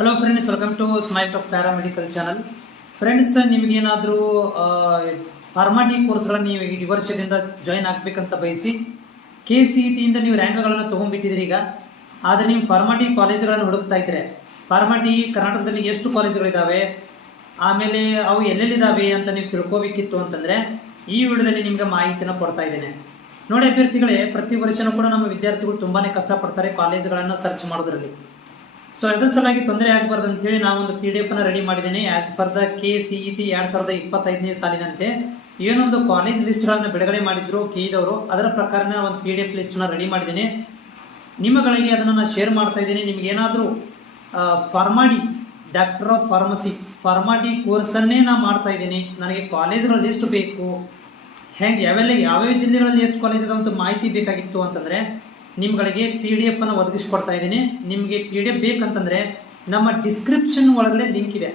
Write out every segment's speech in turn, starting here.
Hello friends, welcome to smile talk paramedical channel. Friends, ನಿಮಗೇನಾದರೂ ಫಾರ್ಮಾಟಿ ಕೋರ್ಸ್ಗಳನ್ನು ನೀವು ಈ ವರ್ಷದಿಂದ ಜಾಯಿನ್ ಆಗಬೇಕಂತ ಬಯಸಿ KCET ಇಂದ ನೀವು ರ್ಯಾಂಕ್ಗಳನ್ನು ತೊಗೊಂಡ್ಬಿಟ್ಟಿದ್ದೀರಿ ಈಗ. ಆದರೆ ನೀವು ಫಾರ್ಮಾಟಿ ಕಾಲೇಜುಗಳನ್ನು ಹುಡುಕ್ತಾ ಇದ್ದರೆ, ಫಾರ್ಮಾಟಿ ಕರ್ನಾಟಕದಲ್ಲಿ ಎಷ್ಟು ಕಾಲೇಜುಗಳಿದ್ದಾವೆ, ಆಮೇಲೆ ಅವು ಎಲ್ಲೆಲ್ಲಿದ್ದಾವೆ ಅಂತ ನೀವು ತಿಳ್ಕೋಬೇಕಿತ್ತು ಅಂತಂದರೆ ಈ ವಿಡಿಯೋದಲ್ಲಿ ನಿಮಗೆ ಮಾಹಿತಿನ ಕೊಡ್ತಾ ಇದ್ದೇನೆ. ನೋಡಿ ಅಭ್ಯರ್ಥಿಗಳೇ, ಪ್ರತಿ ವರ್ಷನೂ ಕೂಡ ನಮ್ಮ ವಿದ್ಯಾರ್ಥಿಗಳು ತುಂಬಾ ಕಷ್ಟಪಡ್ತಾರೆ ಕಾಲೇಜುಗಳನ್ನು ಸರ್ಚ್ ಮಾಡೋದ್ರಲ್ಲಿ. ಸೊ ಅದರ ಸಲುವಾಗಿ ತೊಂದರೆ ಆಗಬಾರ್ದು ಅಂತೇಳಿ ನಾವೊಂದು PDF ಅನ್ನು ರೆಡಿ ಮಾಡಿದ್ದೇನೆ. ಆಸ್ ಪರ್ ದ KCET 2025ನೇ ಸಾಲಿನಂತೆ ಏನೊಂದು ಕಾಲೇಜ್ ಲಿಸ್ಟ್ಗಳನ್ನು ಬಿಡುಗಡೆ ಮಾಡಿದ್ರು KEದವರು, ಅದರ ಪ್ರಕಾರ ಒಂದು PDF ಲಿಸ್ಟನ್ನು ರೆಡಿ ಮಾಡಿದ್ದೇನೆ. ನಿಮ್ಮಗಳಿಗೆ ಅದನ್ನು ನಾನು ಶೇರ್ ಮಾಡ್ತಾ ಇದ್ದೀನಿ. ನಿಮ್ಗೆ ಏನಾದರೂ ಫಾರ್ಮಾಡಿ ಡಾಕ್ಟರ್ ಆಫ್ ಫಾರ್ಮಸಿ ಫಾರ್ಮಾಟಿ ಕೋರ್ಸನ್ನೇ ನಾನು ಮಾಡ್ತಾ ಇದ್ದೀನಿ, ನನಗೆ ಕಾಲೇಜ್ಗಳ ಲಿಸ್ಟ್ ಬೇಕು, ಹೆಂಗೆ ಯಾವ್ಯಾವ ಜಿಲ್ಲೆಗಳಲ್ಲಿ ಎಷ್ಟು ಕಾಲೇಜ್ ಇದಾವಂತ ಮಾಹಿತಿ ಬೇಕಾಗಿತ್ತು ಅಂತಂದರೆ ನಿಮ್ಗಳಿಗೆ PDF ಅನ್ನು ಒದಗಿಸ್ಕೊಡ್ತಾ ಇದ್ದೀನಿ. ನಿಮಗೆ PDF ಬೇಕಂತಂದರೆ ನಮ್ಮ ಡಿಸ್ಕ್ರಿಪ್ಷನ್ ಒಳಗಡೆ ಲಿಂಕ್ ಇದೆ.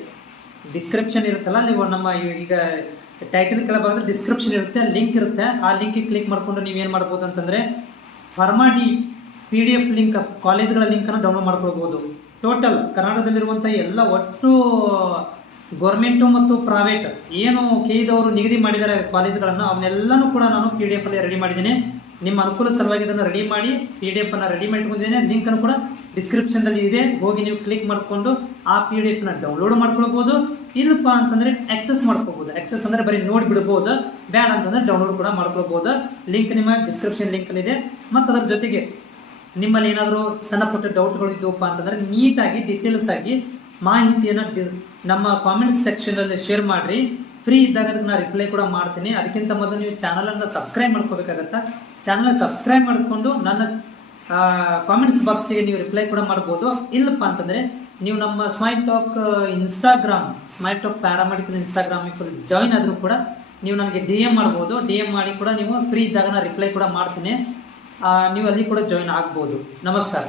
ಡಿಸ್ಕ್ರಿಪ್ಷನ್ ಇರುತ್ತಲ್ಲ, ನೀವು ನಮ್ಮ ಈಗ ಟೈಟಲ್ ಕೆಳಭಾಗದಲ್ಲಿ ಡಿಸ್ಕ್ರಿಪ್ಷನ್ ಇರುತ್ತೆ, ಲಿಂಕ್ ಇರುತ್ತೆ. ಆ ಲಿಂಕಿಗೆ ಕ್ಲಿಕ್ ಮಾಡಿಕೊಂಡು ನೀವೇನು ಮಾಡ್ಬೋದು ಅಂತಂದರೆ ಫಾರ್ಮಾಟಿ PDF ಲಿಂಕ್, ಕಾಲೇಜ್ಗಳ ಲಿಂಕನ್ನು ಡೌನ್ಲೋಡ್ ಮಾಡ್ಕೊಳ್ಬೋದು. ಟೋಟಲ್ ಕರ್ನಾಟಕದಲ್ಲಿರುವಂಥ ಎಲ್ಲ ಒಟ್ಟು ಗೌರ್ಮೆಂಟು ಮತ್ತು ಪ್ರೈವೇಟ್ ಏನು KEದವರು ನಿಗದಿ ಮಾಡಿದ್ದಾರೆ ಕಾಲೇಜ್ಗಳನ್ನು, ಅವನ್ನೆಲ್ಲನೂ ಕೂಡ ನಾನು PDF ಅಲ್ಲಿ ರೆಡಿ ಮಾಡಿದ್ದೀನಿ. ನಿಮ್ಮ ಅನುಕೂಲ ಸಲುವಾಗಿ ಇದನ್ನು ರೆಡಿ ಮಾಡಿ PDF ಅನ್ನು ರೆಡಿ ಮಾಡಿಕೊಂಡಿದ್ದೇನೆ. ಲಿಂಕನ್ನು ಕೂಡ ಡಿಸ್ಕ್ರಿಪ್ಷನ್ದಲ್ಲಿ ಇದೆ, ಹೋಗಿ ನೀವು ಕ್ಲಿಕ್ ಮಾಡಿಕೊಂಡು ಆ PDF ನ ಡೌನ್ಲೋಡ್ ಮಾಡ್ಕೊಳ್ಬೋದು. ಇಲ್ಲಪ್ಪ ಅಂತಂದರೆ ಆಕ್ಸೆಸ್ ಮಾಡ್ಕೋಬೋದು. ಆಕ್ಸೆಸ್ ಅಂದರೆ ಬರೀ ನೋಡಿ ಬಿಡ್ಬೋದು, ಬೇಡ ಅಂತಂದರೆ ಡೌನ್ಲೋಡ್ ಕೂಡ ಮಾಡ್ಕೊಳ್ಬೋದು. ಲಿಂಕ್ ನಿಮ್ಮ ಡಿಸ್ಕ್ರಿಪ್ಷನ್ ಲಿಂಕಲ್ಲಿದೆ. ಮತ್ತು ಅದರ ಜೊತೆಗೆ ನಿಮ್ಮಲ್ಲಿ ಏನಾದರೂ ಸಣ್ಣ ಪುಟ್ಟ ಡೌಟ್ಗಳು ಇದ್ದವಪ್ಪ ಅಂತಂದರೆ ನೀಟಾಗಿ ಡೀಟೇಲ್ಸ್ ಆಗಿ ಮಾಹಿತಿಯನ್ನು ನಮ್ಮ ಕಾಮೆಂಟ್ಸ್ ಸೆಕ್ಷನಲ್ಲಿ ಶೇರ್ ಮಾಡಿರಿ. ಫ್ರೀ ಇದ್ದಾಗ ಅದಕ್ಕೆ ನಾನು ರಿಪ್ಲೈ ಕೂಡ ಮಾಡ್ತೀನಿ. ಅದಕ್ಕಿಂತ ಮೊದಲು ನೀವು ಚಾನಲನ್ನು ಸಬ್ಸ್ಕ್ರೈಬ್ ಮಾಡ್ಕೋಬೇಕಾಗತ್ತಾ. ಚಾನಲ್ ಸಬ್ಸ್ಕ್ರೈಬ್ ಮಾಡಿಕೊಂಡು ನನ್ನ ಕಾಮೆಂಟ್ಸ್ ಬಾಕ್ಸಿಗೆ ನೀವು ರಿಪ್ಲೈ ಕೂಡ ಮಾಡ್ಬೋದು. ಇಲ್ಲಪ್ಪ ಅಂತಂದರೆ ನೀವು ನಮ್ಮ smile talk Instagram, smile talk paramedical ಇನ್ಸ್ಟಾಗ್ರಾಮಿಗೆ ಜಾಯಿನ್ ಆದರೂ ಕೂಡ ನೀವು ನನಗೆ DM ಮಾಡ್ಬೋದು. DM ಮಾಡಿ ಕೂಡ ನೀವು ಫ್ರೀ ಇದ್ದಾಗ ನಾನು ರಿಪ್ಲೈ ಕೂಡ ಮಾಡ್ತೀನಿ. ನೀವು ಅಲ್ಲಿ ಕೂಡ ಜಾಯಿನ್ ಆಗ್ಬೋದು. ನಮಸ್ಕಾರ.